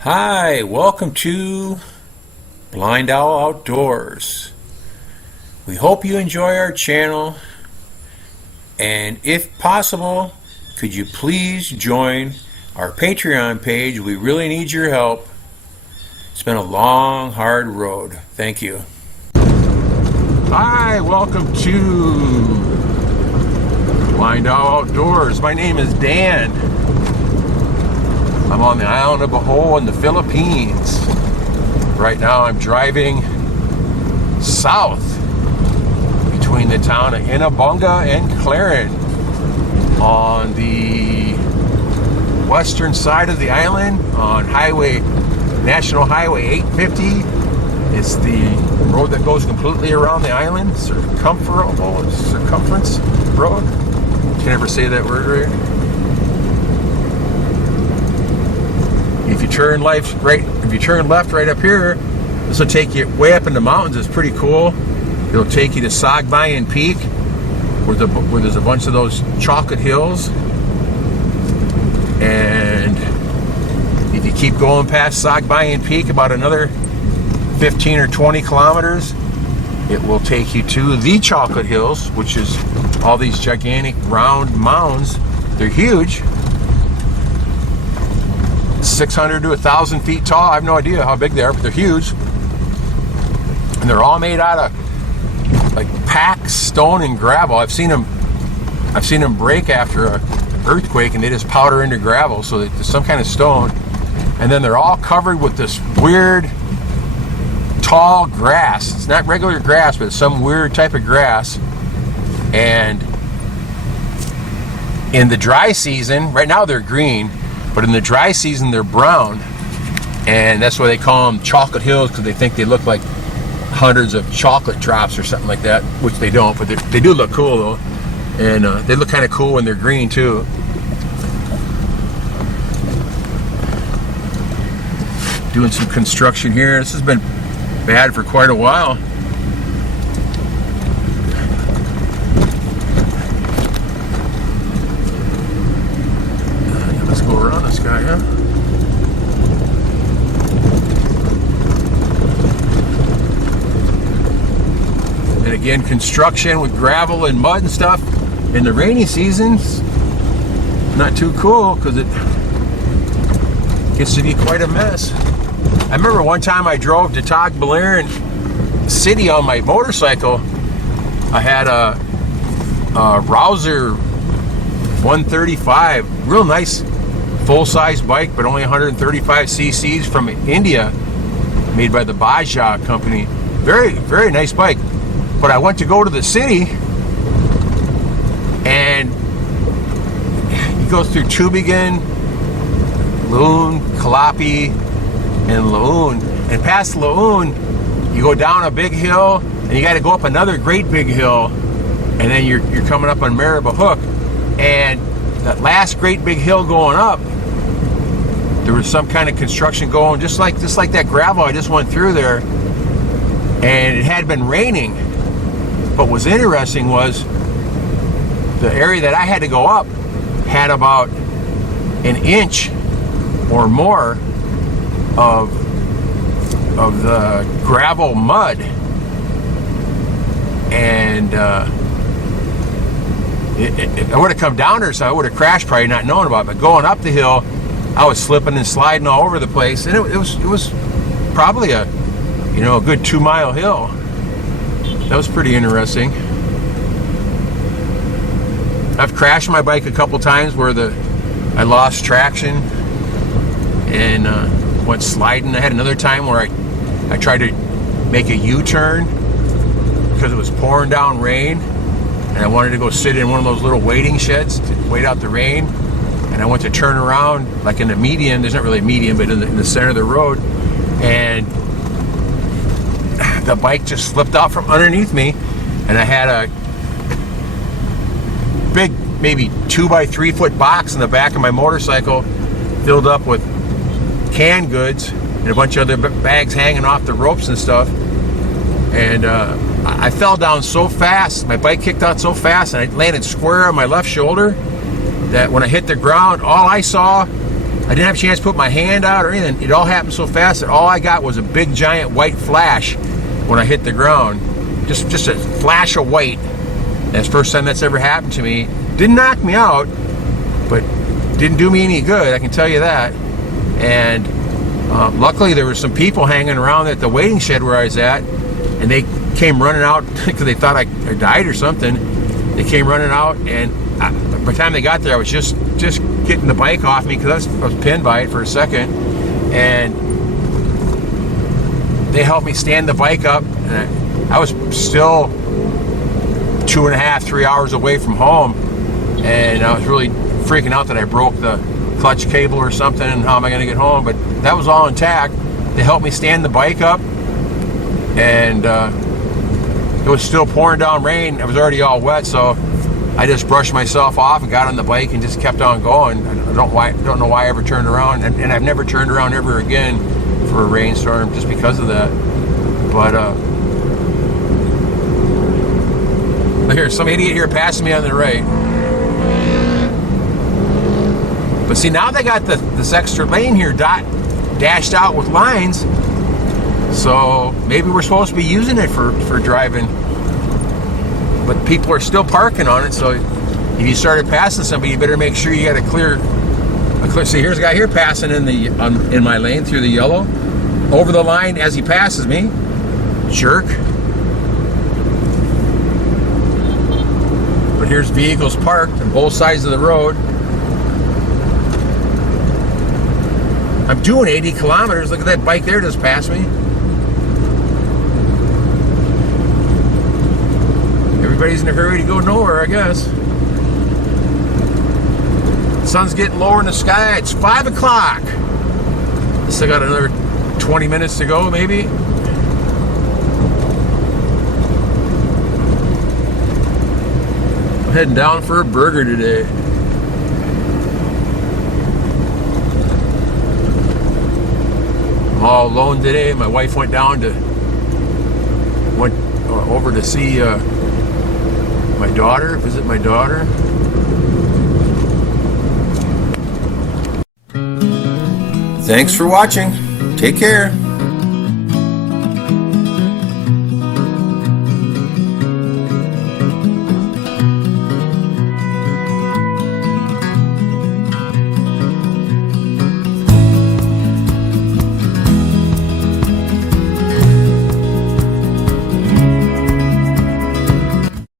Hi, welcome to BlindOwl Outdoors. We hope you enjoy our channel, and if possible, could you please join our Patreon page? We really need your help. It's been a long, hard road. Thank you. Hi, welcome to BlindOwl Outdoors. My name is Dan. I'm on the Island of Bohol in the Philippines. Right now I'm driving south between the town of Inabunga and Claren on the western side of the island on National Highway 850. It's the road that goes completely around the island, circumference road. Can I ever say that word right? If you turn left right up here, this will take you way up in the mountains. It's pretty cool. It'll take you to Sagbayan Peak, where there's a bunch of those chocolate hills. And if you keep going past Sagbayan Peak about another 15 or 20 kilometers, it will take you to the Chocolate Hills, which is all these gigantic round mounds. They're huge. 600 to 1,000 feet tall. I have no idea how big they are, but they're huge. And they're all made out of like packed stone and gravel. I've seen them break after an earthquake, and they just powder into gravel, so that there's some kind of stone. And then they're all covered with this weird tall grass. It's not regular grass, but it's some weird type of grass. And in the dry season, right now they're green, but in the dry season they're brown, and that's why they call them Chocolate Hills, because they think they look like hundreds of chocolate drops or something like that, which they don't, but they do look cool though. And they look kind of cool when they're green too. Doing some construction here. This has been bad for quite a while. Let's go around this guy, huh? And again, construction with gravel and mud and stuff in the rainy seasons, not too cool, because it gets to be quite a mess. I remember one time I drove to Tagbilaran City on my motorcycle. I had a Rouser 135, real nice full-size bike, but only 135 cc's from India, made by the Bajaj company. Very, very nice bike. But I went to go to the city, and you go through Tubingen, Loon, Kalapi, and Laun. And past Laun, you go down a big hill, and you got to go up another great big hill, and then you're coming up on Marife Hook. And that last great big hill going up, there was some kind of construction going, just like that gravel I just went through there, and it had been raining. But what's interesting was the area that I had to go up had about an inch or more of the gravel mud, and I would have come down there, so I would have crashed, probably not knowing about it. But going up the hill, I was slipping and sliding all over the place, and it was probably a good 2-mile hill. That was pretty interesting. I've crashed my bike a couple times where I lost traction and went sliding. I had another time where I tried to make a U-turn because it was pouring down rain, and I wanted to go sit in one of those little waiting sheds to wait out the rain. And I went to turn around, like in the median. There's not really a median, but in the center of the road, and the bike just slipped out from underneath me, and I had a big, maybe 2x3 foot box in the back of my motorcycle filled up with canned goods and a bunch of other bags hanging off the ropes and stuff. And I fell down so fast, my bike kicked out so fast, and I landed square on my left shoulder, that when I hit the ground, all I saw, I didn't have a chance to put my hand out or anything. It all happened so fast that all I got was a big giant white flash when I hit the ground. Just a flash of white. That's the first time that's ever happened to me. Didn't knock me out, but didn't do me any good, I can tell you that. And luckily there were some people hanging around at the waiting shed where I was at, and they came running out because they thought I died or something. They came running out, and by the time they got there, I was just getting the bike off me because I was pinned by it for a second, and they helped me stand the bike up. And I was still 2.5, 3 hours away from home, and I was really freaking out that I broke the clutch cable or something, and how am I going to get home? But that was all intact. They helped me stand the bike up, and it was still pouring down rain. I was already all wet, so I just brushed myself off and got on the bike and just kept on going. I don't know why I ever turned around, and I've never turned around ever again for a rainstorm just because of that. But here's some idiot here passing me on the right. But see, now they got this extra lane here dashed out with lines, so maybe we're supposed to be using it for driving. But people are still parking on it, so if you started passing somebody, you better make sure you got a clear. See, here's a guy here passing in my lane through the yellow, over the line as he passes me. Jerk. But here's vehicles parked on both sides of the road. I'm doing 80 kilometers. Look at that bike there just passed me. Everybody's in a hurry to go nowhere, I guess. The sun's getting lower in the sky. It's 5 o'clock. Still got another 20 minutes to go, maybe. I'm heading down for a burger today. I'm all alone today. My wife went over to see visit my daughter. Thanks for watching. Take care.